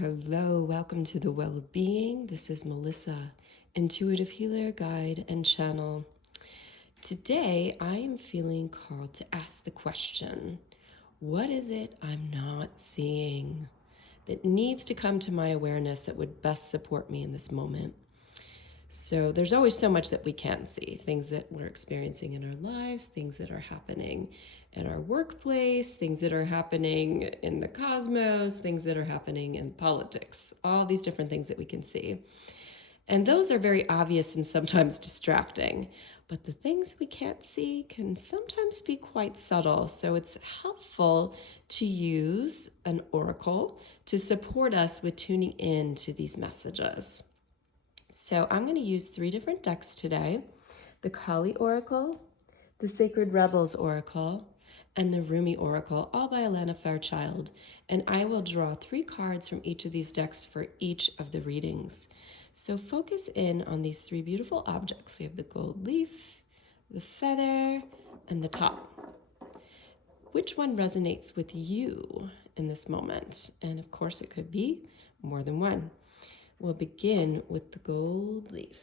Hello, welcome to the Well-Being. This is Melissa, intuitive healer, guide, and channel. Today, I am feeling called to ask the question, what is it I'm not seeing that needs to come to my awareness that would best support me in this moment? So there's always so much that we can't see, things that we're experiencing in our lives, things that are happening in our workplace, things that are happening in the cosmos, things that are happening in politics, all these different things that we can see. And those are very obvious and sometimes distracting. But the things we can't see can sometimes be quite subtle. So it's helpful to use an oracle to support us with tuning in to these messages. So I'm going to use 3 different decks today: the Kali Oracle, the Sacred Rebels Oracle, and the Rumi Oracle, all by Alana Fairchild. And I will draw 3 cards from each of these decks for each of the readings. So focus in on these 3 beautiful objects. We have the gold leaf, the feather, and the top. Which one resonates with you in this moment? And of course, it could be more than one. We'll begin with the gold leaf.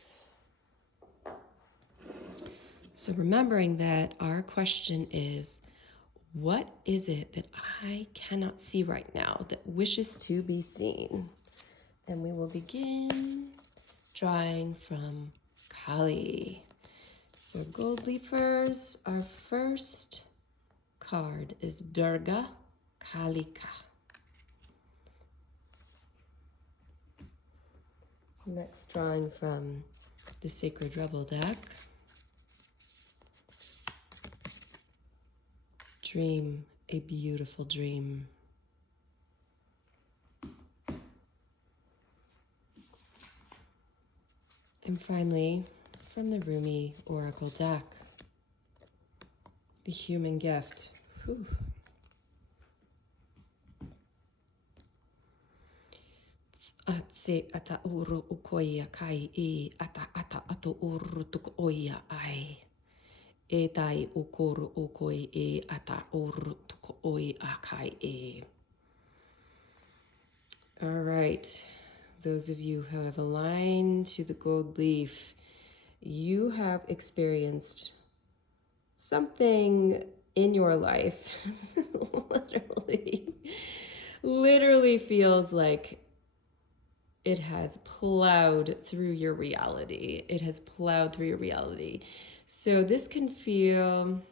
So remembering that our question is, what is it that I cannot see right now that wishes to be seen? And we will begin drawing from Kali. So gold leafers, our first card is Durga Kalika. Next, drawing from the Sacred Rebel deck, Dream a Beautiful Dream. And finally, from the Rumi Oracle deck, the Human Gift. Whew. Atse ata uru ukoia kai e ata ato uru tuk oia ai. E tai ukuru ukoi e ata uru tuk oi akai e. All right, those of you who have aligned to the gold leaf, you have experienced something in your life literally feels like it has plowed through your reality. It has plowed through your reality. So this can feel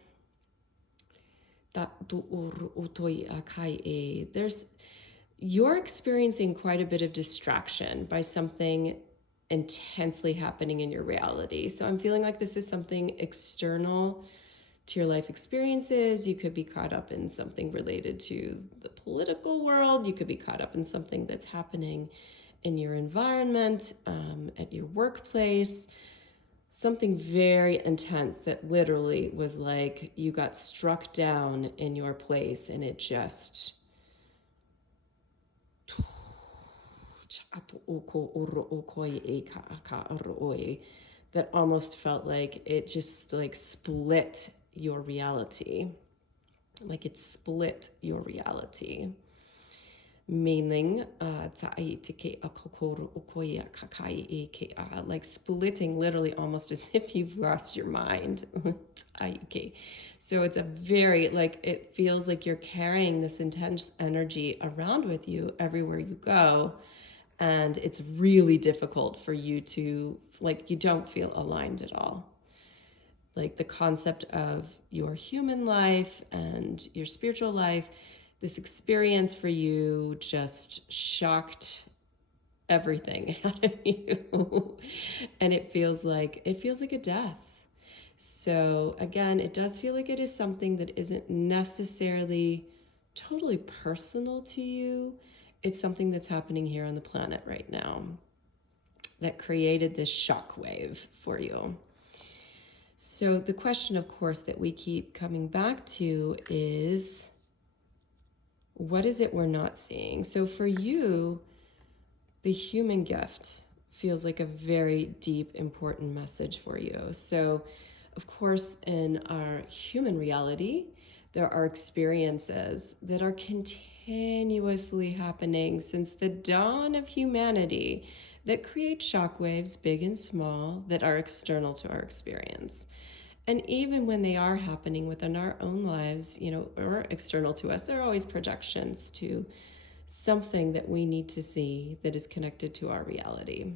you're experiencing quite a bit of distraction by something intensely happening in your reality. So I'm feeling like this is something external to your life experiences. You could be caught up in something related to the political world. You could be caught up in something that's happening in your environment, at your workplace, something very intense that literally was like you got struck down in your place and it just that almost felt like it just like split your reality, like it split your reality. Meaning, like splitting literally almost as if you've lost your mind. So it's a very, like, it feels like you're carrying this intense energy around with you everywhere you go. And it's really difficult for you to, like, you don't feel aligned at all. Like the concept of your human life and your spiritual life, this experience for you just shocked everything out of you. And it feels like a death. So again, it does feel like it is something that isn't necessarily totally personal to you. It's something that's happening here on the planet right now that created this shockwave for you. So the question, of course, that we keep coming back to is, what is it we're not seeing? So for you, the human gift feels like a very deep, important message for you. So, of course, in our human reality, there are experiences that are continuously happening since the dawn of humanity that create shockwaves, big and small, that are external to our experience. And even when they are happening within our own lives, or external to us, they're always projections to something that we need to see that is connected to our reality.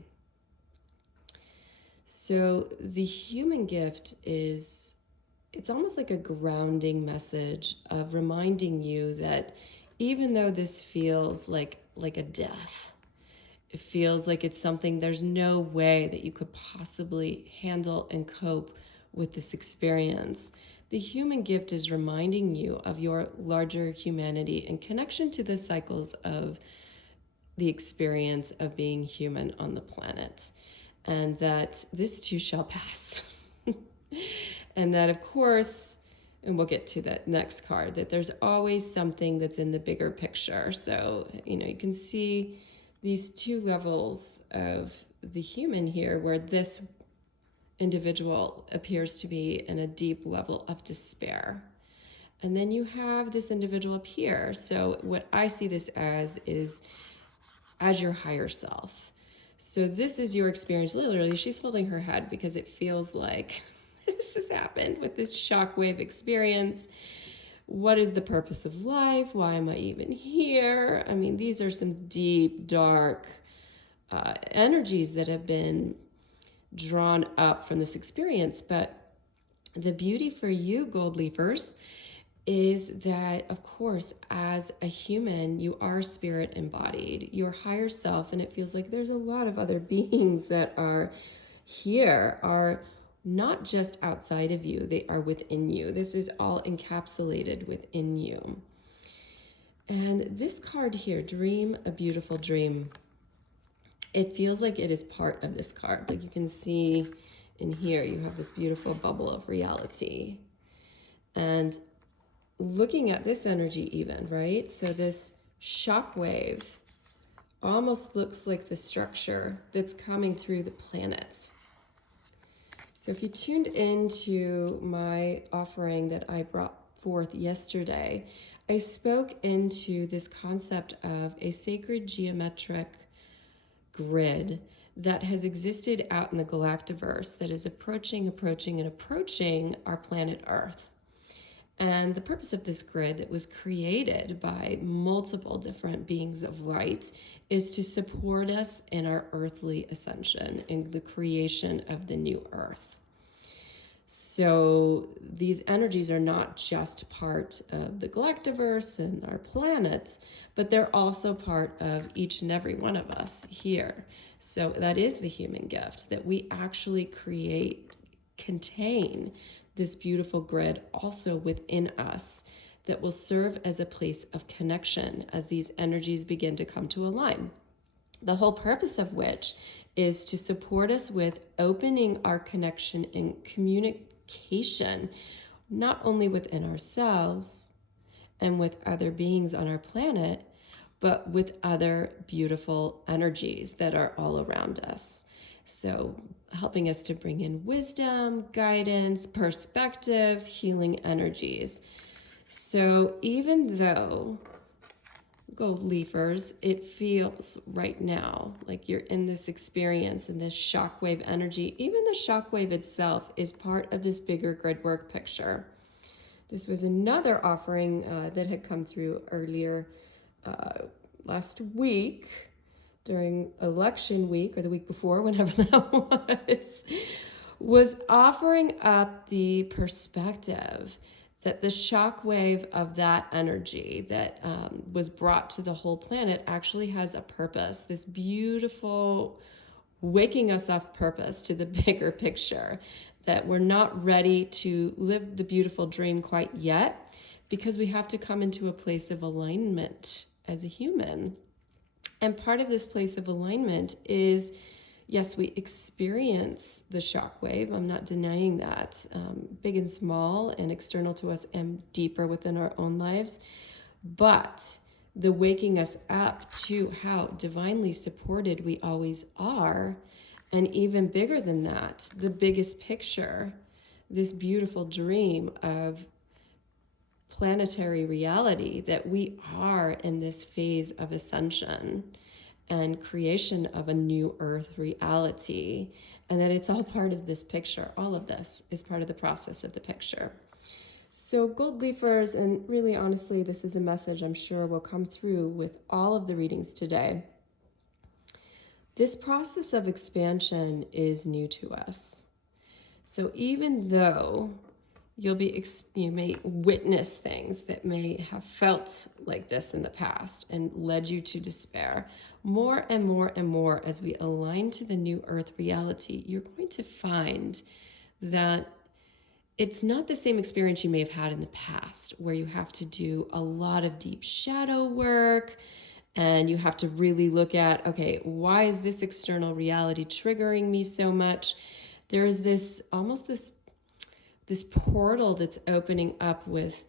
So the human gift it's almost like a grounding message of reminding you that even though this feels like a death, it feels like it's something there's no way that you could possibly handle and cope with this experience. The human gift is reminding you of your larger humanity and connection to the cycles of the experience of being human on the planet, and that this too shall pass. And that, of course, and we'll get to that next card, that there's always something that's in the bigger picture. So, you can see these two levels of the human here, where this individual appears to be in a deep level of despair. And then you have this individual up here. So what I see this is as your higher self. So this is your experience. Literally, she's holding her head because it feels like this has happened with this shockwave experience. What is the purpose of life? Why am I even here? I mean, these are some deep, dark energies that have been drawn up from this experience. But the beauty for you, gold leafers, is that, of course, as a human, you are spirit embodied, your higher self, and it feels like there's a lot of other beings that are here, are not just outside of you, they are within you. This is all encapsulated within you. And this card here, Dream a Beautiful Dream, it feels like it is part of this card. Like you can see in here, you have this beautiful bubble of reality. And looking at this energy even, right? So this shock wave almost looks like the structure that's coming through the planet. So if you tuned into my offering that I brought forth yesterday, I spoke into this concept of a sacred geometric grid that has existed out in the galactiverse that is approaching our planet Earth. And the purpose of this grid that was created by multiple different beings of light is to support us in our earthly ascension, in the creation of the new Earth. So these energies are not just part of the galactiverse and our planet, but they're also part of each and every one of us here. So that is the human gift, that we actually contain this beautiful grid also within us that will serve as a place of connection as these energies begin to come to align. The whole purpose of which is to support us with opening our connection and communication, not only within ourselves and with other beings on our planet, but with other beautiful energies that are all around us. So helping us to bring in wisdom, guidance, perspective, healing energies. So even though, gold leafers, it feels right now like you're in this experience and this shockwave energy, even the shockwave itself is part of this bigger grid work picture. This was another offering that had come through earlier last week, during election week, or the week before, whenever that was offering up the perspective that the shockwave of that energy that was brought to the whole planet actually has a purpose, this beautiful waking us up purpose to the bigger picture, that we're not ready to live the beautiful dream quite yet because we have to come into a place of alignment as a human. And part of this place of alignment is, yes, we experience the shockwave. I'm not denying that. Big and small and external to us and deeper within our own lives. But the waking us up to how divinely supported we always are, and even bigger than that, the biggest picture, this beautiful dream of planetary reality that we are in this phase of ascension and creation of a new earth reality, and that it's all part of this picture. All of this is part of the process of the picture. So gold leafers, and really honestly, this is a message I'm sure will come through with all of the readings today. This process of expansion is new to us. So even though you may witness things that may have felt like this in the past and led you to despair, more and more and more as we align to the new earth reality, you're going to find that it's not the same experience you may have had in the past, where you have to do a lot of deep shadow work and you have to really look at, okay, why is this external reality triggering me so much? There is this portal that's opening up with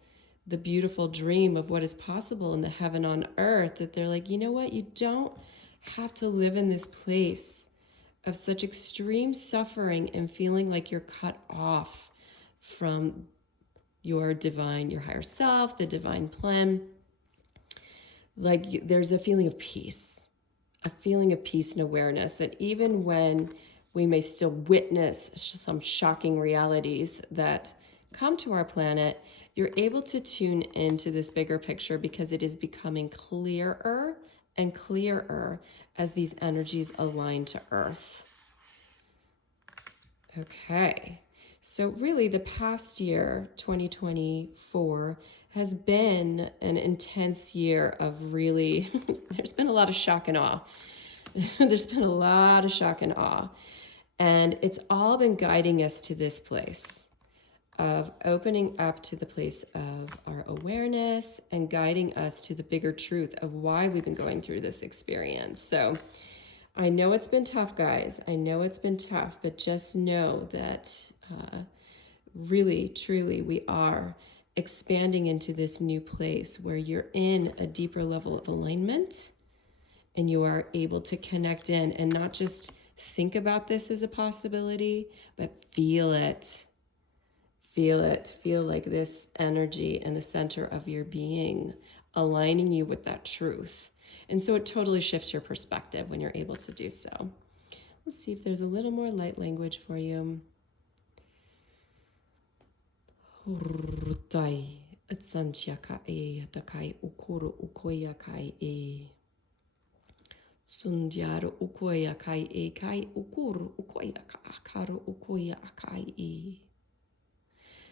the beautiful dream of what is possible in the heaven on earth, that they're like, you know what? You don't have to live in this place of such extreme suffering and feeling like you're cut off from your divine, your higher self, the divine plan. Like there's a feeling of peace and awareness that even when we may still witness some shocking realities that come to our planet, you're able to tune into this bigger picture because it is becoming clearer and clearer as these energies align to Earth. Okay, so really the past year, 2024, has been an intense year of really, there's been a lot of shock and awe. There's been a lot of shock and awe. And it's all been guiding us to this place of opening up to the place of our awareness and guiding us to the bigger truth of why we've been going through this experience. So I know it's been tough, guys. I know it's been tough, but just know that really, truly, we are expanding into this new place where you're in a deeper level of alignment and you are able to connect in and not just think about this as a possibility, but feel it. Feel it. Feel like this energy in the center of your being aligning you with that truth. And so it totally shifts your perspective when you're able to do so. Let's see if there's a little more light language for you. Sundiaro ukoya kai e kai ukuru ukoya ka akaru ukoya akai e.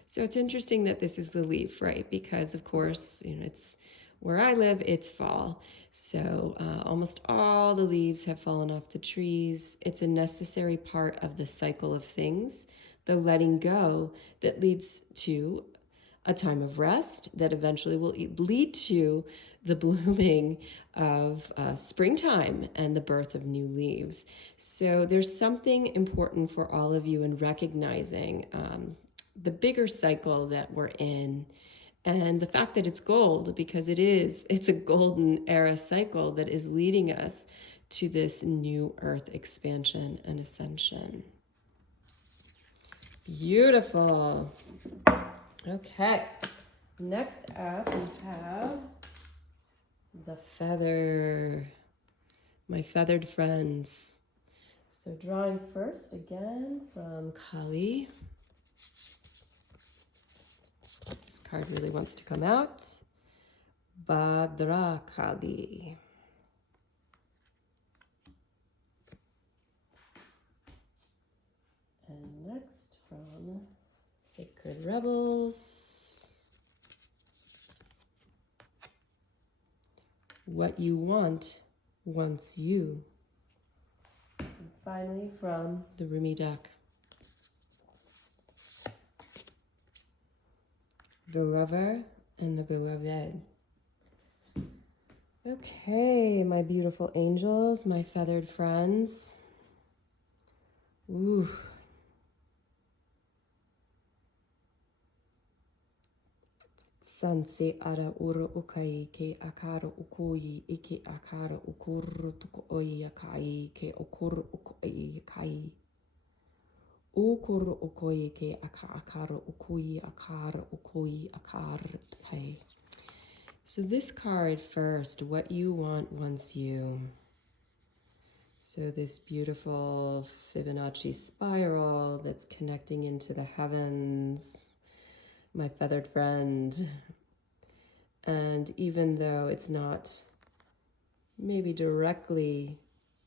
So it's interesting that this is the leaf, right? Because of course, it's where I live, it's fall. So almost all the leaves have fallen off the trees. It's a necessary part of the cycle of things, the letting go that leads to a time of rest that eventually will lead to the blooming of springtime and the birth of new leaves. So there's something important for all of you in recognizing the bigger cycle that we're in, and the fact that it's gold, because it's a golden era cycle that is leading us to this new earth expansion and ascension. Beautiful. Okay, next up we have the feather, my feathered friends. So drawing first again from Kali. This card really wants to come out. Bhadra Kali. And next from Sacred Rebels. What you want wants you. And finally from the Rumi deck. The lover and the beloved. Okay, my beautiful angels, my feathered friends. Ooh. Sanse ara ura ukai ke akara ukoi ike akara ukur tuko oi akai ke okur ukoi akai. Ukuru ukoi ke akar ukoi akar ukoi akar pai. So this card first, what you want wants you. So this beautiful Fibonacci spiral that's connecting into the heavens, my feathered friend. And even though it's not maybe directly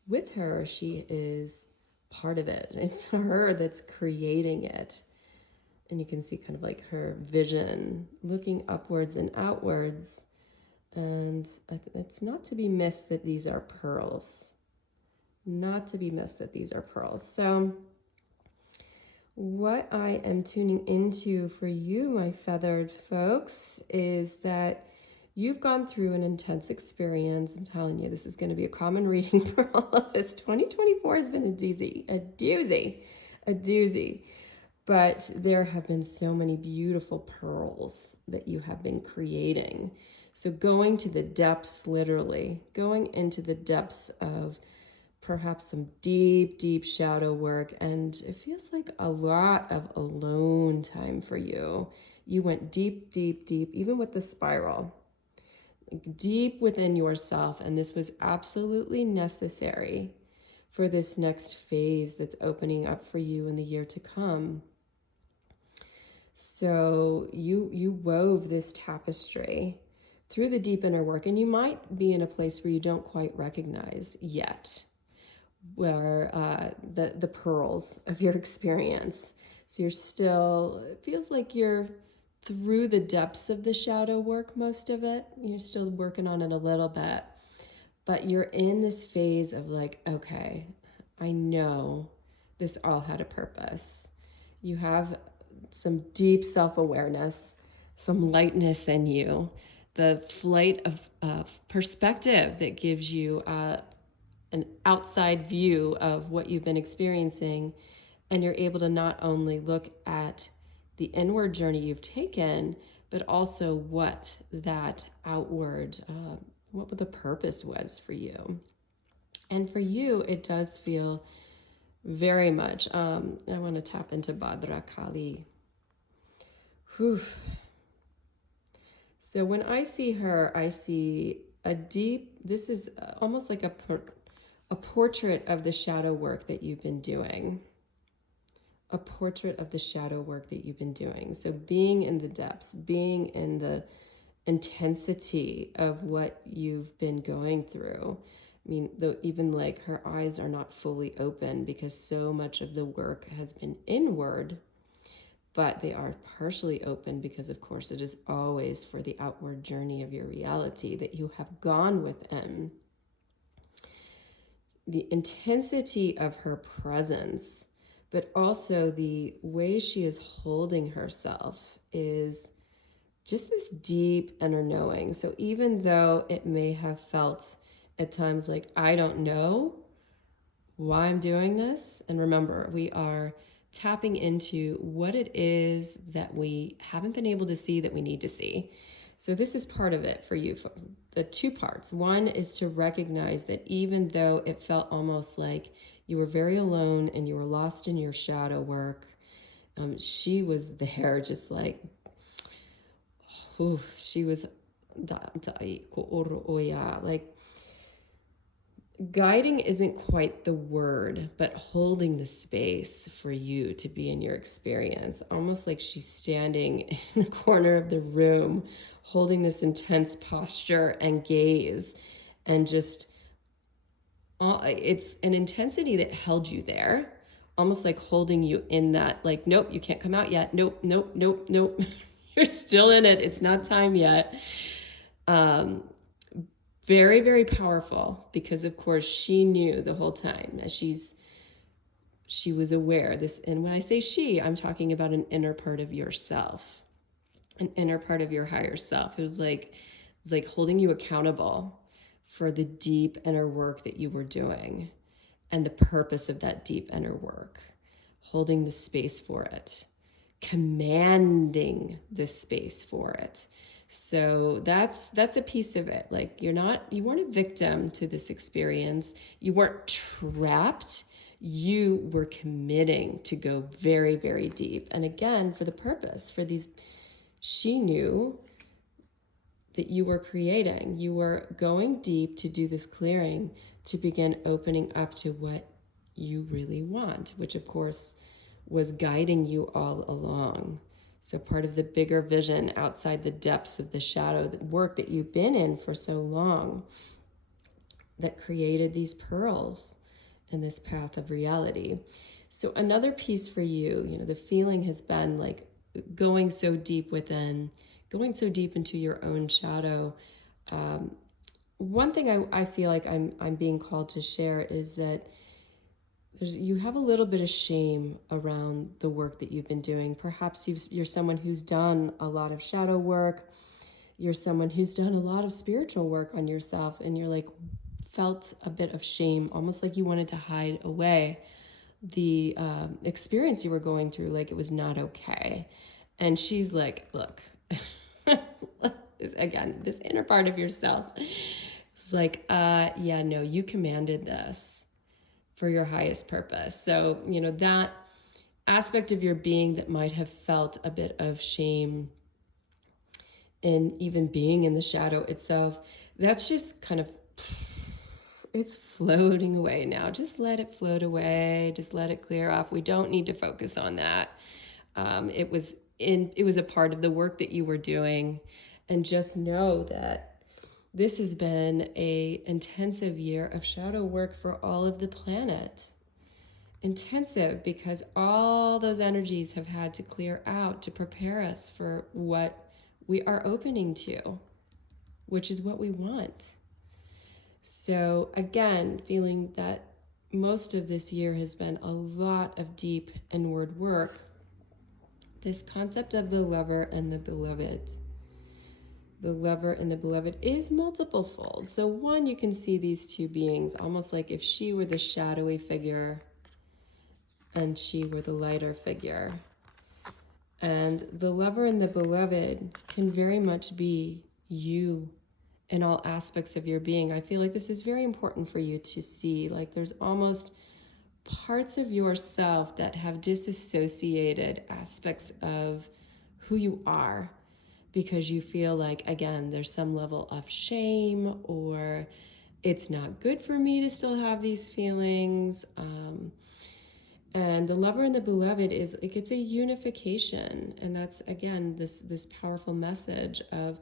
with her, she is part of it. It's her that's creating it. And you can see kind of like her vision looking upwards and outwards. And it's not to be missed that these are pearls. Not to be missed that these are pearls. So what I am tuning into for you, my feathered folks, is that you've gone through an intense experience. I'm telling you, this is going to be a common reading for all of us. 2024 has been a doozy. But there have been so many beautiful pearls that you have been creating. So going to the depths, literally, going into the depths of perhaps some deep, deep shadow work. And it feels like a lot of alone time for you. You went deep, deep, deep, even with the spiral, deep within yourself. And this was absolutely necessary for this next phase that's opening up for you in the year to come. So you wove this tapestry through the deep inner work, and you might be in a place where you don't quite recognize yet where the pearls of your experience. So you're still, it feels like you're through the depths of the shadow work, most of it. You're still working on it a little bit, but you're in this phase of like, okay, I know this all had a purpose. You have some deep self-awareness, some lightness in you, the flight of perspective that gives you an outside view of what you've been experiencing, and you're able to not only look at the inward journey you've taken, but also what that outward, what the purpose was for you. And for you, it does feel very much, I want to tap into Bhadra Kali. Whew. So when I see her, I see a deep, this is almost like a portrait of the shadow work that you've been doing. A portrait of the shadow work that you've been doing. So being in the depths, being in the intensity of what you've been going through. I mean, though even like her eyes are not fully open because so much of the work has been inward, but they are partially open because, of course, it is always for the outward journey of your reality that you have gone within. The intensity of her presence, but also the way she is holding herself is just this deep inner knowing. So even though it may have felt at times like, I don't know why I'm doing this, and remember, we are tapping into what it is that we haven't been able to see that we need to see. So this is part of it for you, the two parts. One is to recognize that even though it felt almost like you were very alone and you were lost in your shadow work, she was there just like, she was like, guiding isn't quite the word, but holding the space for you to be in your experience, almost like she's standing in the corner of the room, holding this intense posture and gaze, and just, it's an intensity that held you there, almost like holding you in that, like, nope, you can't come out yet. Nope. You're still in it. It's not time yet. Very, very powerful because, of course, she knew the whole time as she was aware this. And when I say she, I'm talking about an inner part of yourself, an inner part of your higher self. It was like holding you accountable for the deep inner work that you were doing and the purpose of that deep inner work, holding the space for it, commanding the space for it. So that's a piece of it. Like you weren't a victim to this experience. You weren't trapped. you were committing to go very, very deep. And again, for the purpose, for these, she knew that you were creating. You were going deep to do this clearing, to begin opening up to what you really want, which of course was guiding you all along. So part of the bigger vision outside the depths of the shadow, the work that you've been in for so long, that created these pearls in this path of reality. So another piece for you, the feeling has been like going so deep within, going so deep into your own shadow. One thing I feel like I'm being called to share is that you have a little bit of shame around the work that you've been doing. Perhaps you're someone who's done a lot of shadow work. You're someone who's done a lot of spiritual work on yourself, and you're like, felt a bit of shame, almost like you wanted to hide away the experience you were going through, like it was not okay. And she's like, look, this inner part of yourself is like, yeah, no, you commanded this for your highest purpose. So, that aspect of your being that might have felt a bit of shame in even being in the shadow itself, that's just kind of, it's floating away now. Just let it float away. Just let it clear off. We don't need to focus on that. It was a part of the work that you were doing. And just know that this has been a intensive year of shadow work for all of the planet. Intensive because all those energies have had to clear out to prepare us for what we are opening to, which is what we want. So again, feeling that most of this year has been a lot of deep inward work. This concept of the lover and the beloved. The lover and the beloved is multiple fold. So one, you can see these two beings almost like if she were the shadowy figure and she were the lighter figure. And the lover and the beloved can very much be you in all aspects of your being. I feel like this is very important for you to see. Like there's almost parts of yourself that have disassociated aspects of who you are, because you feel like, again, there's some level of shame, or it's not good for me to still have these feelings. And the lover and the beloved is like, it's a unification. And that's, again, this powerful message of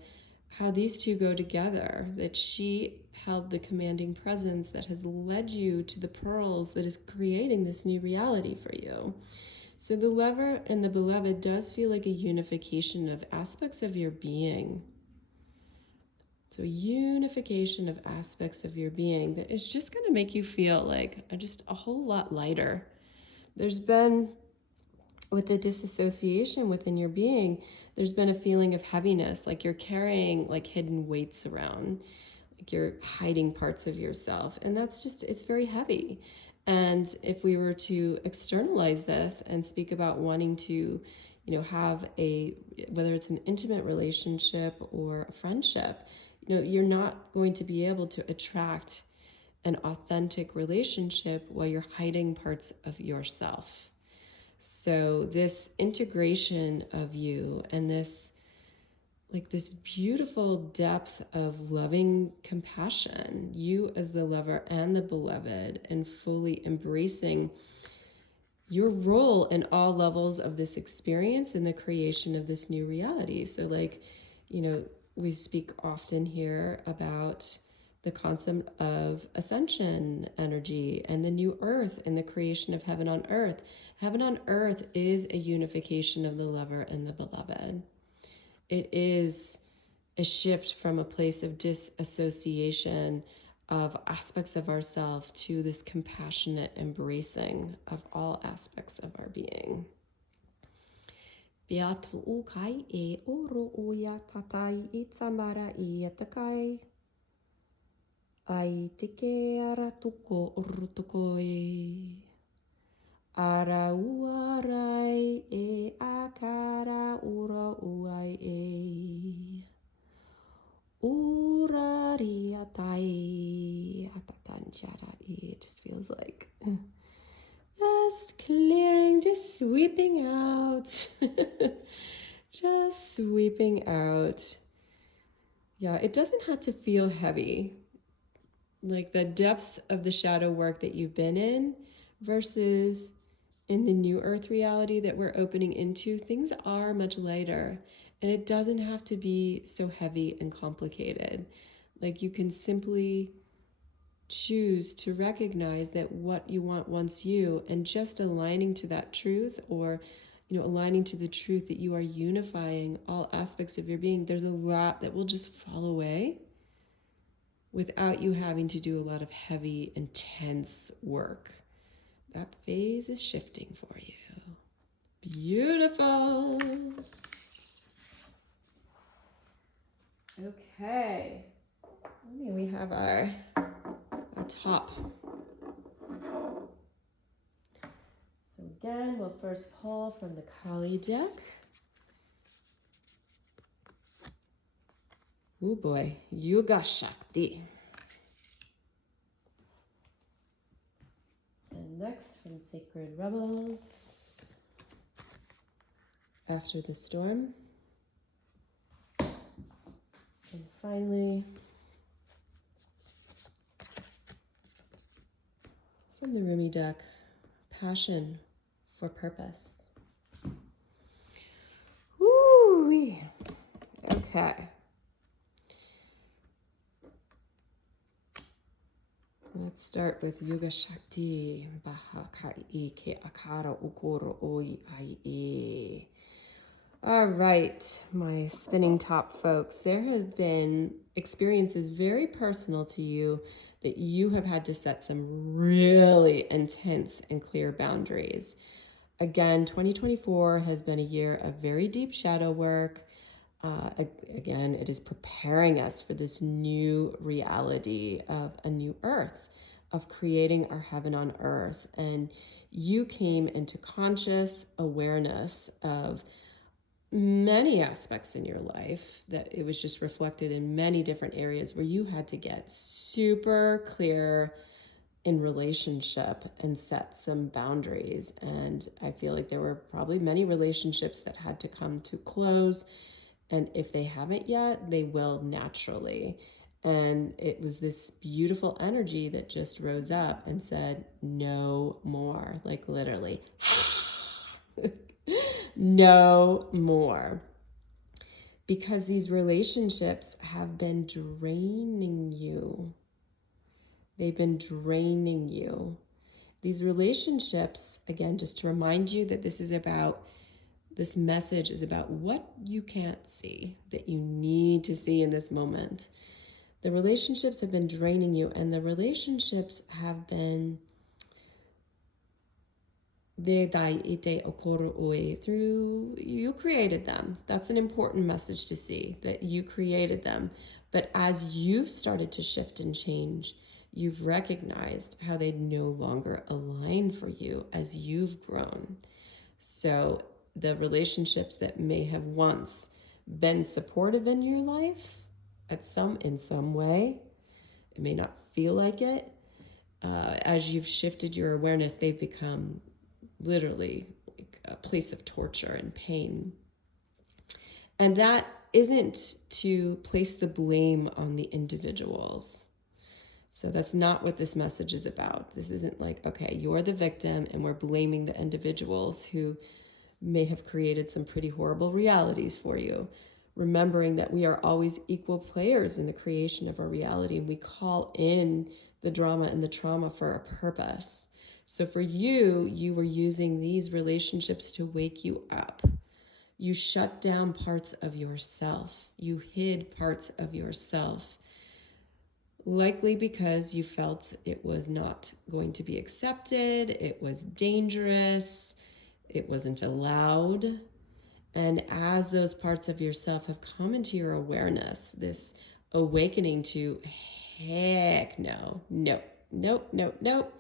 how these two go together, that she held the commanding presence that has led you to the pearls that is creating this new reality for you. So the lover and the beloved does feel like a unification of aspects of your being. So unification of aspects of your being that is just going to make you feel like just a whole lot lighter. There's been, with the disassociation within your being, there's been a feeling of heaviness, like you're carrying like hidden weights around, like you're hiding parts of yourself. And that's just, it's very heavy. And if we were to externalize this and speak about wanting to, have whether it's an intimate relationship or a friendship, you're not going to be able to attract an authentic relationship while you're hiding parts of yourself. So this integration of you and this beautiful depth of loving compassion, you as the lover and the beloved, and fully embracing your role in all levels of this experience in the creation of this new reality. So we speak often here about the concept of ascension energy and the new earth and the creation of heaven on earth. Heaven on earth is a unification of the lover and the beloved. It is a shift from a place of disassociation of aspects of ourself to this compassionate embracing of all aspects of our being. Beatu ukai e oro oya tatai I tamara I atakai. Ai tike ara tuko urtukoi. Ara uarai e akara ura uai e. Uraria tai atatanjara. It just feels like just clearing, just sweeping out. Just sweeping out. Yeah, it doesn't have to feel heavy. Like the depth of the shadow work that you've been in versus in the new earth reality that we're opening into, things are much lighter. And it doesn't have to be so heavy and complicated. Like you can simply choose to recognize that what you want wants you, and just aligning to that truth, or aligning to the truth that you are unifying all aspects of your being. There's a lot that will just fall away without you having to do a lot of heavy, intense work. That phase is shifting for you. Beautiful. Okay. We have our top. So again, we'll first pull from the Kali deck. Oh boy, Yuga Shakti. And next from Sacred Rebels, After the Storm. And finally, from the Rumi deck, Passion for Purpose. Woo-wee. Okay. Let's start with Yuga Shakti. Bahakai ke akara ukoro oi ai. All right, my spinning top folks, there have been experiences very personal to you that you have had to set some really intense and clear boundaries. Again, 2024 has been a year of very deep shadow work. Again, it is preparing us for this new reality of a new earth, of creating our heaven on earth. And you came into conscious awareness of many aspects in your life, that it was just reflected in many different areas where you had to get super clear in relationship and set some boundaries. And I feel like there were probably many relationships that had to come to close. And if they haven't yet, they will naturally. And it was this beautiful energy that just rose up and said, no more, like literally. No more. Because these relationships have been draining you. They've been draining you. These relationships, again, just to remind you that this message is about what you can't see, that you need to see in this moment. The relationships have been draining you, and the relationships have been through you created them. That's an important message to see, that you created them. But as you've started to shift and change, you've recognized how they no longer align for you as you've grown. So the relationships that may have once been supportive in your life in some way, it may not feel like it. As you've shifted your awareness, they've become literally like a place of torture and pain. And that isn't to place the blame on the individuals. So that's not what this message is about. This isn't like, okay, you're the victim and we're blaming the individuals who may have created some pretty horrible realities for you. Remembering that we are always equal players in the creation of our reality, and we call in the drama and the trauma for a purpose. So for you, you were using these relationships to wake you up. You shut down parts of yourself. You hid parts of yourself, likely because you felt it was not going to be accepted, it was dangerous, it wasn't allowed. And as those parts of yourself have come into your awareness, this awakening to, heck no, nope, nope, nope, nope.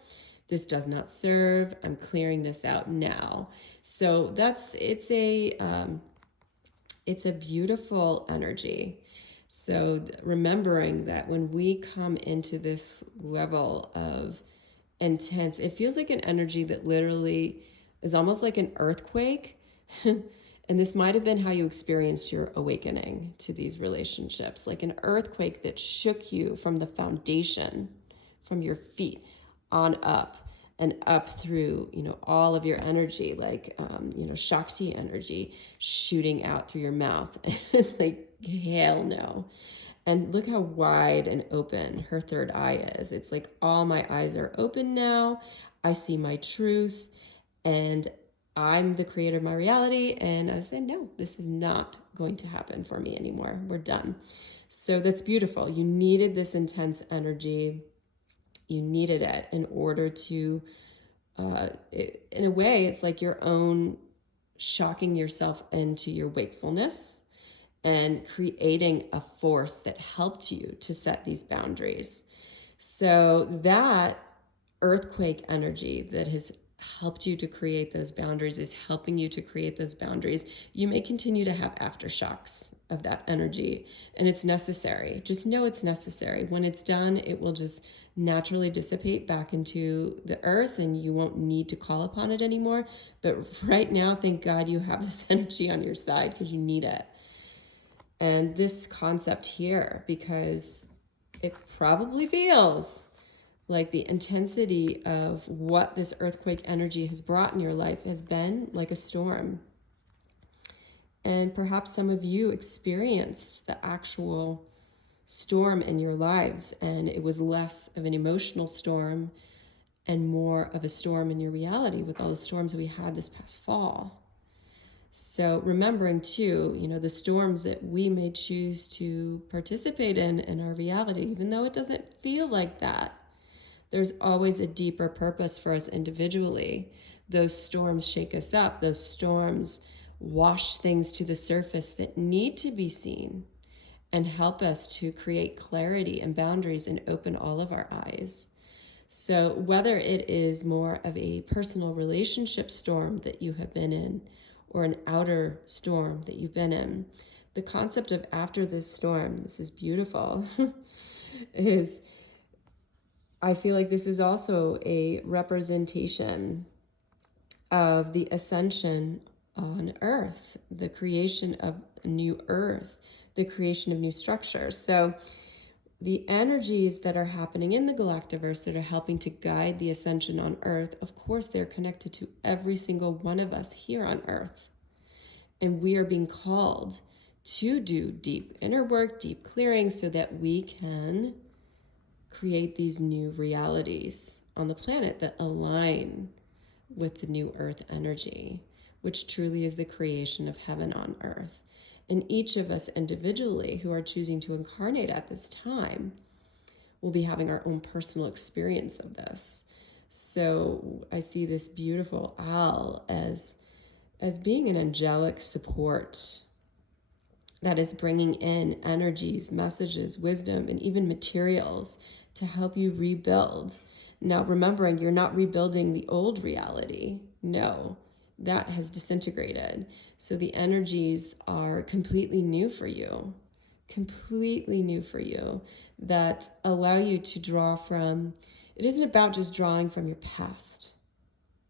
This does not serve. I'm clearing this out now. So it's a beautiful energy. So remembering that when we come into this level of intense. It feels like an energy that literally is almost like an earthquake. And this might have been how you experienced your awakening to these relationships, like an earthquake that shook you from the foundation, from your feet on up and up through, all of your energy, like, Shakti energy shooting out through your mouth. Like, hell no. And look how wide and open her third eye is. It's like all my eyes are open now. I see my truth and I'm the creator of my reality. And I say, no, this is not going to happen for me anymore. We're done. So that's beautiful. You needed this intense energy. You needed it in order to, in a way, it's like your own shocking yourself into your wakefulness and creating a force that helped you to set these boundaries. So that earthquake energy that has helped you to create those boundaries is helping you to create those boundaries. You may continue to have aftershocks of that energy, and it's necessary. Just know it's necessary. When it's done, it will just naturally dissipate back into the earth and you won't need to call upon it anymore. But right now, thank God you have this energy on your side because you need it. And this concept here, because it probably feels like the intensity of what this earthquake energy has brought in your life has been like a storm. And perhaps some of you experienced the actual storm in your lives, and it was less of an emotional storm and more of a storm in your reality with all the storms we had this past fall. So remembering too, the storms that we may choose to participate in our reality, even though it doesn't feel like that, there's always a deeper purpose for us individually. Those storms shake us up. Those storms wash things to the surface that need to be seen and help us to create clarity and boundaries and open all of our eyes. So whether it is more of a personal relationship storm that you have been in or an outer storm that you've been in, the concept of after this storm, this is beautiful, is I feel like this is also a representation of the ascension on Earth, the creation of a new Earth, the creation of new structures. So the energies that are happening in the galactiverse that are helping to guide the ascension on Earth, of course, they're connected to every single one of us here on Earth. And we are being called to do deep inner work, deep clearing, so that we can create these new realities on the planet that align with the new Earth energy, which truly is the creation of heaven on Earth. And each of us individually who are choosing to incarnate at this time will be having our own personal experience of this. So I see this beautiful owl as being an angelic support that is bringing in energies, messages, wisdom, and even materials to help you rebuild. Now, remembering you're not rebuilding the old reality. No, that has disintegrated. So the energies are completely new for you, that allow you to draw from. It isn't about just drawing from your past.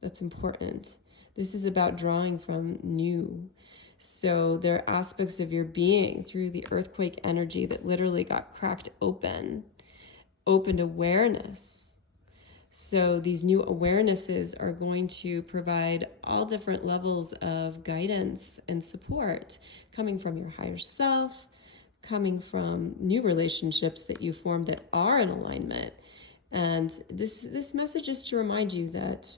That's important. This is about drawing from new. So there are aspects of your being through the earthquake energy that literally got cracked opened awareness. So these new awarenesses are going to provide all different levels of guidance and support coming from your higher self, coming from new relationships that you form that are in alignment. And this message is to remind you that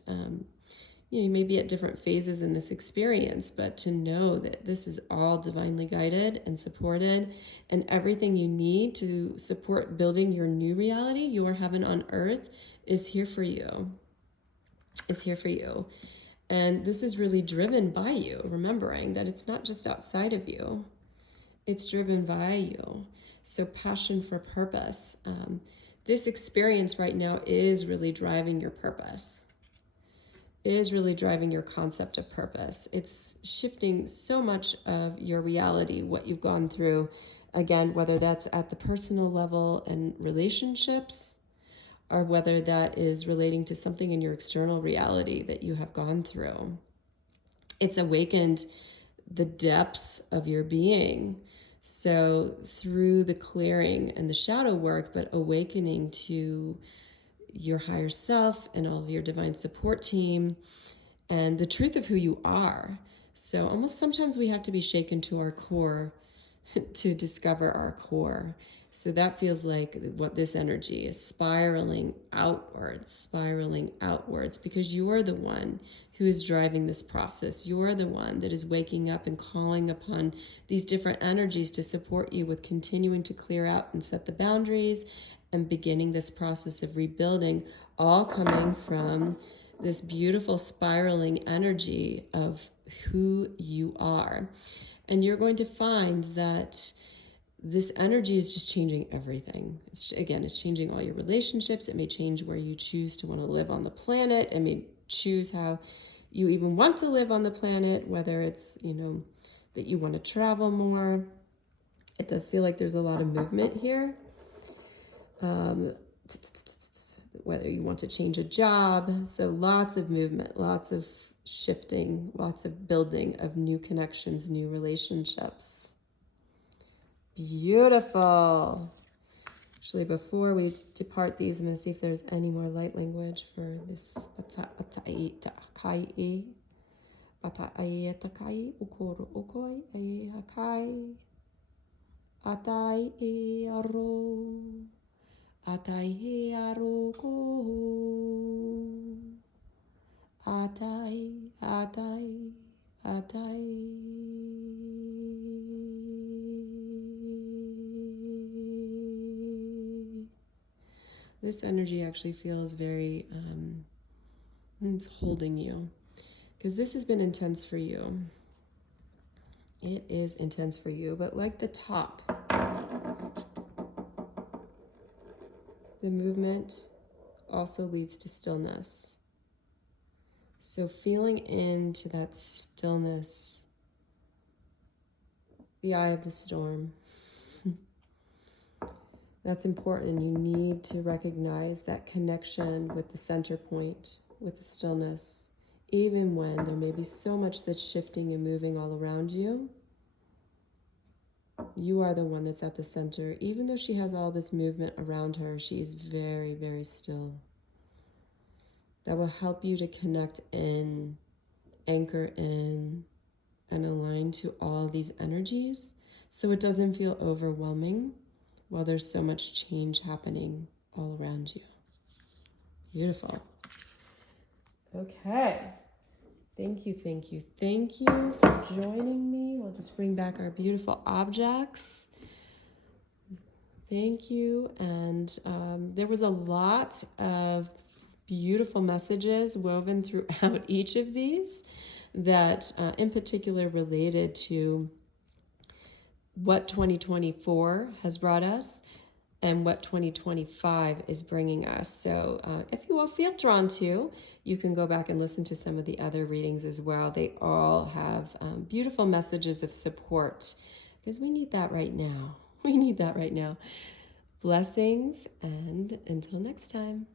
you may be at different phases in this experience, but to know that this is all divinely guided and supported, and everything you need to support building your new reality, your heaven on earth, is here for you. And this is really driven by you, remembering that it's not just outside of you, it's driven by you. So passion for purpose. This experience right now is really driving your purpose. Is really driving your concept of purpose. It's shifting so much of your reality, what you've gone through, again, whether that's at the personal level and relationships, or whether that is relating to something in your external reality that you have gone through. It's awakened the depths of your being. So through the clearing and the shadow work, but awakening to your higher self and all of your divine support team and the truth of who you are. So almost sometimes we have to be shaken to our core to discover our core. So that feels like what this energy is, spiraling outwards, because you're the one who is driving this process. You're the one that is waking up and calling upon these different energies to support you with continuing to clear out and set the boundaries and beginning this process of rebuilding, all coming from this beautiful spiraling energy of who you are. And you're going to find that this energy is just changing everything. It's changing all your relationships. It may change where you choose to want to live on the planet. It may choose how you even want to live on the planet, whether it's, that you want to travel more. It does feel like there's a lot of movement here. Whether you want to change a job. So lots of movement, lots of shifting, lots of building of new connections, new relationships. Beautiful. Actually, before we depart these, I'm going to see if there's any more light language for this. Atai he aroko. Atai, atai, atai. This energy actually feels very, it's holding you. Because this has been intense for you. It is intense for you, but like the top, the movement also leads to stillness. So feeling into that stillness, the eye of the storm, that's important. You need to recognize that connection with the center point, with the stillness, even when there may be so much that's shifting and moving all around you. You are the one that's at the center. Even though she has all this movement around her, she is very, very still. That will help you to connect in, anchor in, and align to all these energies so it doesn't feel overwhelming while there's so much change happening all around you. Beautiful. Okay. Thank you for joining me. We'll just bring back our beautiful objects. Thank you. And there was a lot of beautiful messages woven throughout each of these that in particular related to what 2024 has brought us and what 2025 is bringing us. So if you will feel drawn to, you can go back and listen to some of the other readings as well. They all have beautiful messages of support because we need that right now. We need that right now. Blessings, and until next time.